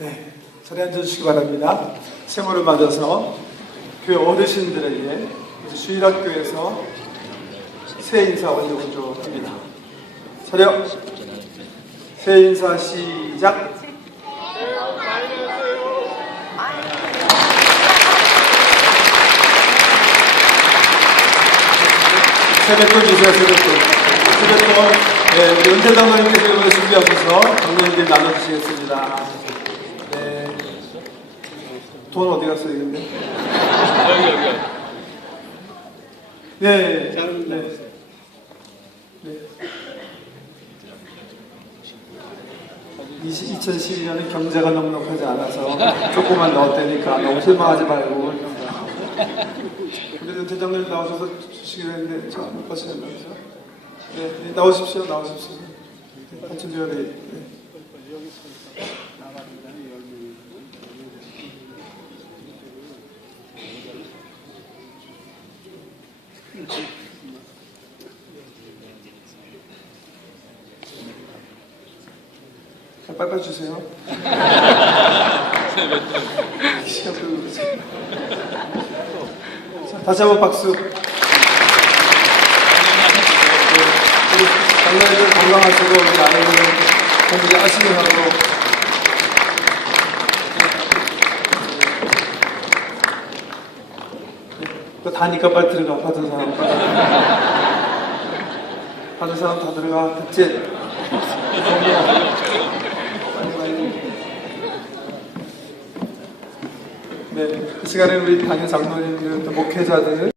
네, 자리 앉아주시기 바랍니다. 세모를 맞아서 교회 어르신들에게 주일학교에서 새 인사 먼저 먼저 합니다. 차려. 새 인사 시작. 세뱃돈 주세요, 세뱃돈. 세뱃돈, 네, 우리 은퇴 장로님께서 이번에 준비하셔서 장로님들 나눠주시겠습니다. 네. 돈 어디 갔어요, 근데? 여기 여기 네. 네. 네. 2012년은 경제가 넉넉하지 않아서 조금만 넣었다니까 너무 실망하지 말고. 근데 장로님 나오셔서 주시기로 했는데 저못 가시는 거죠? 네, 네, 나오십시오, 나오십시오. 네, 같은 조례. 네. 빨빨 주세요. 자, 다시 한번 박수. 네, 장로님들 건강하시고 우리 아내들은 건강 열심히 하고 또 다니까 빨리 들어가 받은 사람 빨리 받은 사람 다 들어가. 득제 빨리 빨리 네, 이 시간에 우리 담임 장로님들 또 목회자들